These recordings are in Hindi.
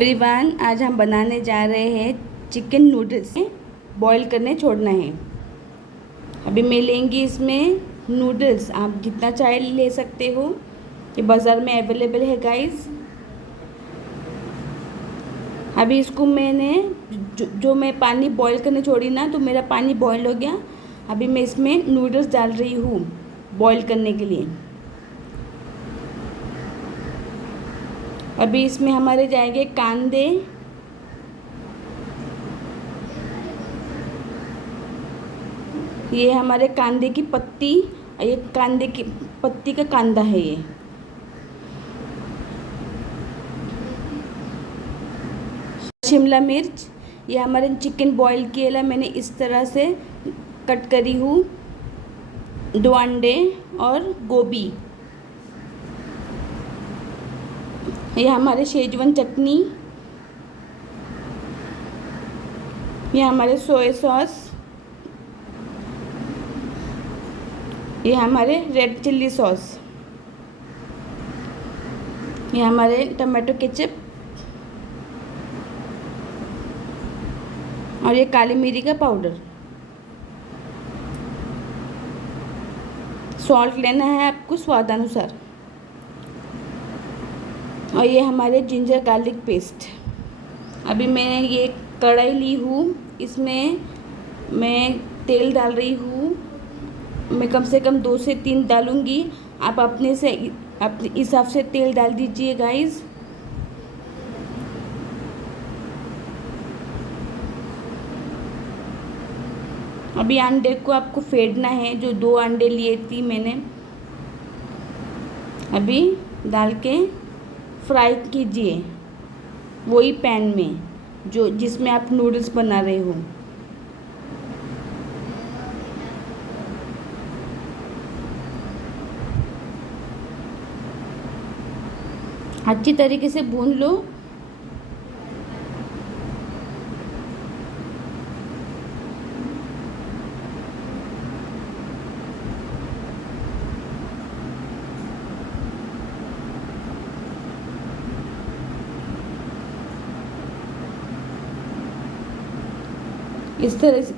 एवरीवन, आज हम बनाने जा रहे हैं चिकन नूडल्स। बॉईल करने छोड़ना है। अभी मैं लेंगी इसमें नूडल्स। आप जितना चाहे ले सकते हो, ये बाज़ार में अवेलेबल है गाइस। अभी इसको मैंने जो मैं पानी बॉईल करने छोड़ी ना, तो मेरा पानी बॉईल हो गया। अभी मैं इसमें नूडल्स डाल रही हूँ बॉईल करने के लिए। अभी इसमें हमारे जाएंगे कांदे, ये हमारे कांदे की पत्ती, ये कांदे की पत्ती का कांदा है ये। शिमला मिर्च, ये हमारे चिकन बॉईल किया मैंने इस तरह से कट करी हूँ। 2 अंडे और गोभी, ये हमारे शेजवान चटनी, ये हमारे सोया सॉस, ये हमारे रेड चिल्ली सॉस, ये हमारे टमाटो केचप, और ये काली मिर्च का पाउडर। सॉल्ट लेना है आपको स्वादानुसार। और ये हमारे जिंजर गार्लिक पेस्ट। अभी मैं ये कढ़ाई ली हूँ, इसमें मैं तेल डाल रही हूँ। मैं कम से कम 2 से 3 डालूँगी। आप अपने हिसाब से तेल डाल दीजिए गाइस। अभी अंडे को आपको फेंटना है, जो 2 अंडे लिए थी मैंने, अभी डाल के फ्राई कीजिए वही पैन में जिसमें आप नूडल्स बना रहे हो। अच्छी तरीके से भून लो।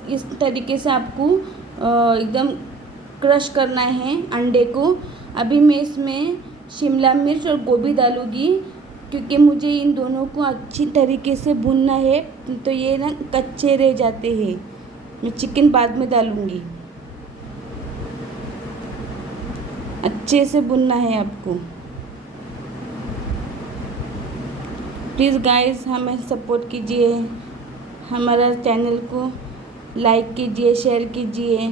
इस तरीके से आपको एकदम क्रश करना है अंडे को। अभी मैं इसमें शिमला मिर्च और गोभी डालूँगी, क्योंकि मुझे इन दोनों को अच्छी तरीके से भूनना है, तो ये ना कच्चे रह जाते हैं। मैं चिकन बाद में डालूँगी। अच्छे से भुनना है आपको। प्लीज़ गाइस, हमें सपोर्ट कीजिए, हमारा चैनल को लाइक कीजिए, शेयर कीजिए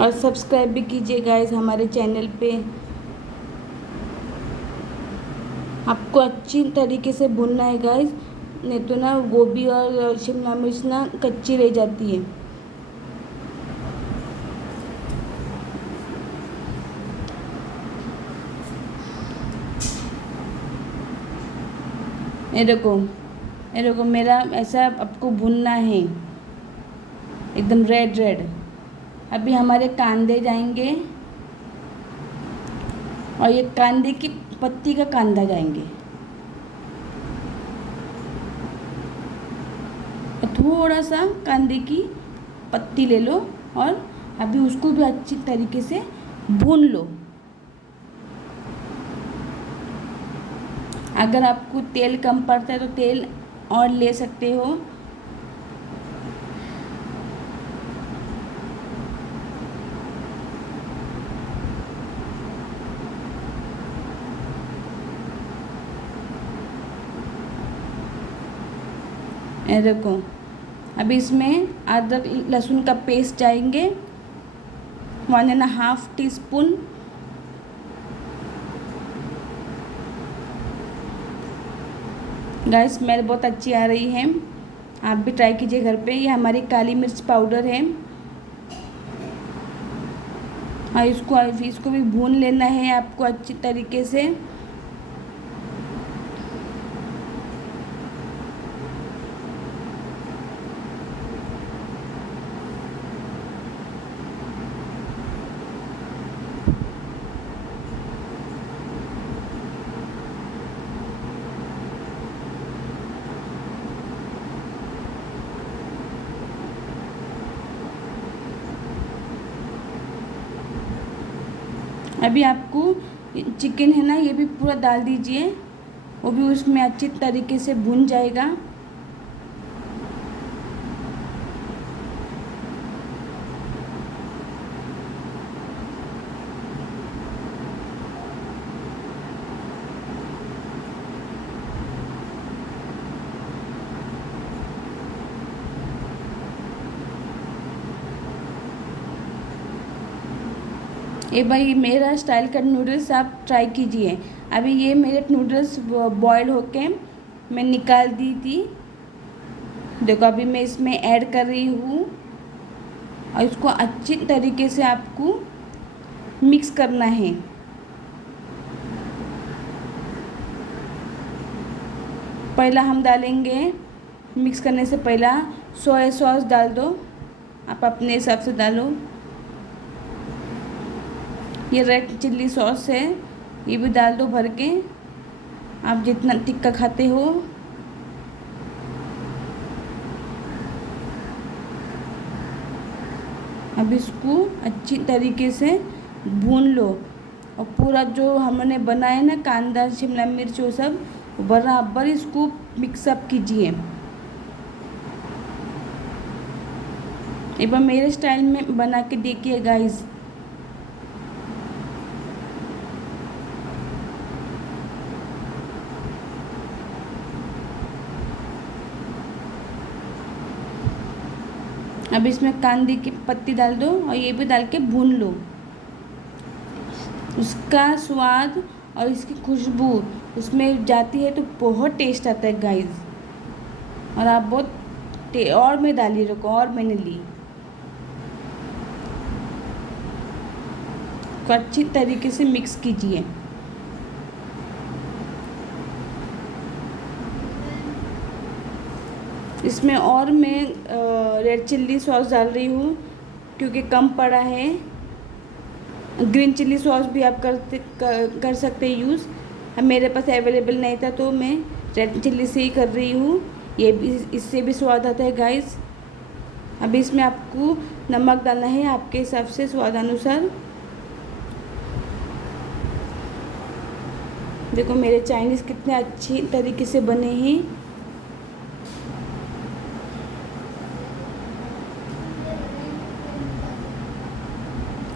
और सब्सक्राइब भी कीजिए गाइस हमारे चैनल पे। आपको अच्छी तरीके से भुनना है गाइस, नहीं तो ना गोभी और शिमला मिर्च ना कच्ची रह जाती है। ये देखो मेरा ऐसा आपको भुनना है, एकदम रेड रेड। अभी हमारे कांदे जाएंगे, और ये कांदे की पत्ती का कांदा जाएंगे। थोड़ा सा कांदे की पत्ती ले लो और अभी उसको भी अच्छी तरीके से भून लो। अगर आपको तेल कम पड़ता है तो तेल और ले सकते हो। ये देखो, अभी इसमें अदरक लहसुन का पेस्ट जाएंगे 1.5 टीस्पून। गाइस स्मेल बहुत अच्छी आ रही है, आप भी ट्राई कीजिए घर पे। ये हमारी काली मिर्च पाउडर है। और इसको भी भून लेना है आपको अच्छी तरीके से। अभी आपको चिकन है ना, ये भी पूरा डाल दीजिए, वो भी उसमें अच्छी तरीके से भुन जाएगा। ये भाई मेरा स्टाइल का नूडल्स आप ट्राई कीजिए। अभी ये मेरे नूडल्स बॉयल होके मैं निकाल दी थी। देखो अभी मैं इसमें ऐड कर रही हूँ और इसको अच्छी तरीके से आपको मिक्स करना है। पहला हम डालेंगे, मिक्स करने से पहला सोया सॉस डाल दो, आप अपने हिसाब से डालो। ये रेड चिल्ली सॉस है, ये भी डाल दो भर के, आप जितना तिक्का खाते हो। अब इसको अच्छी तरीके से भून लो और पूरा जो हमने बनाया ना कांदा शिमला मिर्च वो सब बराबर इसको मिक्सअप कीजिए। एक बार मेरे स्टाइल में बना के देखिए गाइस। अब इसमें कांदे की पत्ती डाल दो और ये भी डाल के भून लो। उसका स्वाद और इसकी खुशबू उसमें जाती है तो बहुत टेस्ट आता है गाइस। और आप बहुत और मैं डाली रखो, और मैंने ली को अच्छी तरीके से मिक्स कीजिए। इसमें और मैं रेड चिल्ली सॉस डाल रही हूँ क्योंकि कम पड़ा है। ग्रीन चिल्ली सॉस भी आप कर सकते हैं यूज़। अब मेरे पास अवेलेबल नहीं था तो मैं रेड चिल्ली से ही कर रही हूँ। ये भी इससे भी स्वाद आता है गाइस। अभी इसमें आपको नमक डालना है आपके हिसाब से स्वादानुसार। देखो मेरे चाइनीज़ कितने अच्छी तरीके से बने हैं।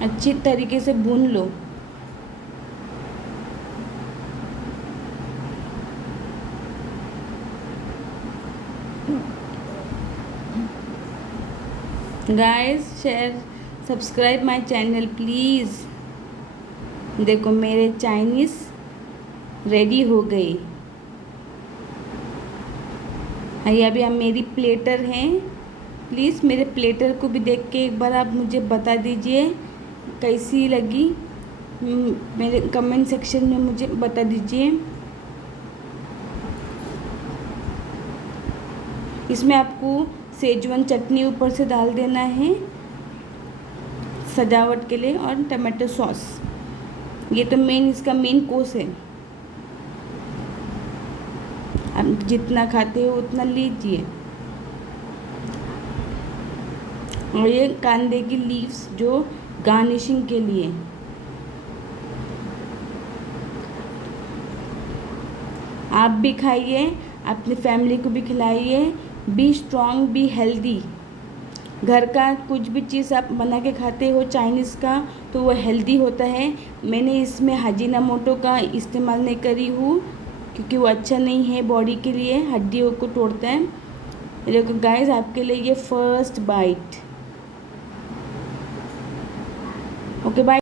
अच्छी तरीके से भून लो। Guys share subscribe my channel please. देखो मेरे चाइनीज़ रेडी हो गई। ये अभी हम मेरी प्लेटर हैं। प्लीज़ मेरे प्लेटर को भी देख के एक बार आप मुझे बता दीजिए कैसी लगी। मेरे कमेंट सेक्शन में मुझे बता दीजिए। इसमें आपको सेजवान चटनी ऊपर से डाल देना है सजावट के लिए, और टमाटो सॉस। ये तो इसका मेन कोर्स है। आप जितना खाते हो उतना लीजिए। और ये कांदे की लीव्स जो गार्निशिंग के लिए। आप भी खाइए, अपनी फैमिली को भी खिलाइए। Be strong, be healthy. घर का कुछ भी चीज़ आप बना के खाते हो चाइनीज़ का तो वो हेल्दी होता है। मैंने इसमें अजीनोमोटो का इस्तेमाल नहीं करी हूँ क्योंकि वो अच्छा नहीं है बॉडी के लिए, हड्डियों को तोड़ता है। देखो गाइस आपके लिए ये फर्स्ट बाइट। Okay bye.